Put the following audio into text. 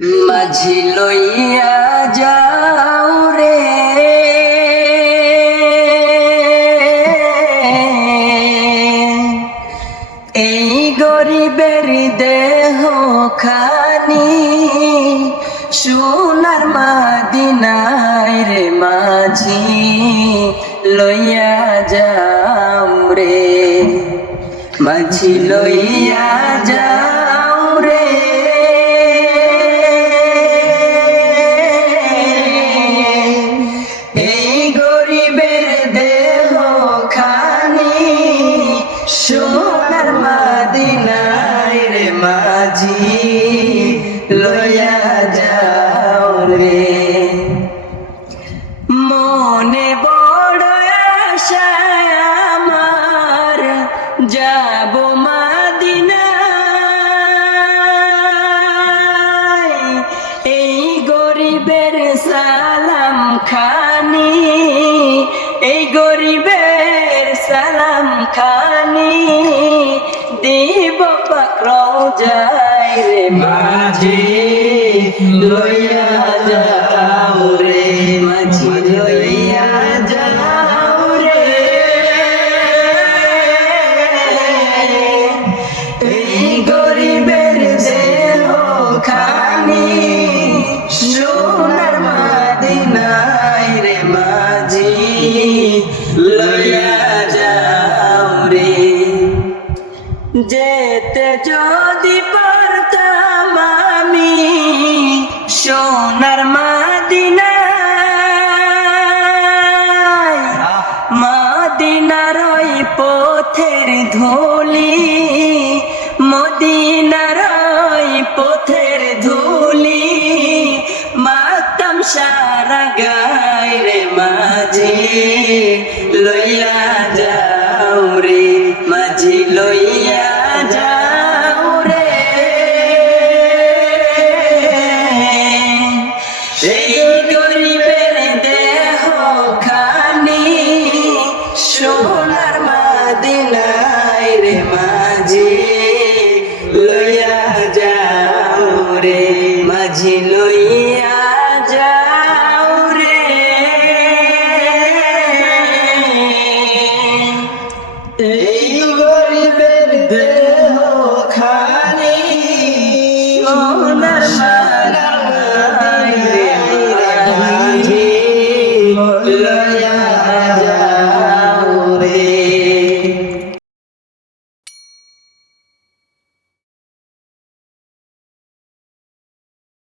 মাঝি লইয়া যাও রে। এই গরিবের দেহ খানি সোনার মাদিনায় রে মাঝি লইয়া যাও রে। মাঝি লইয়া যাও সোনার মাদিনায় রে মাঝি, লইয়া যাও রে। মনে বড় আশা আমার যাব মাদিনায়। এই গরিবের সালাম খানি এই গরিবের যায় রে মাঝি, লইয়া যাও রে মাঝি, লইয়া যাও রে। এই গরিবের দেহ খানি সোনার মাদিনায় রে যেতে যদি পারতাম আমি সোনার মাদিনায়। মদিনার ওই পথের ধুলি মদিনার ওই পথের ধুলি মাতাম সারা গায় রে মাঝি লইয়া যাও রে মাঝি লইয়া মাঝে লইয়া যাও রে। এই গরিবের দেহ খানি মাঝে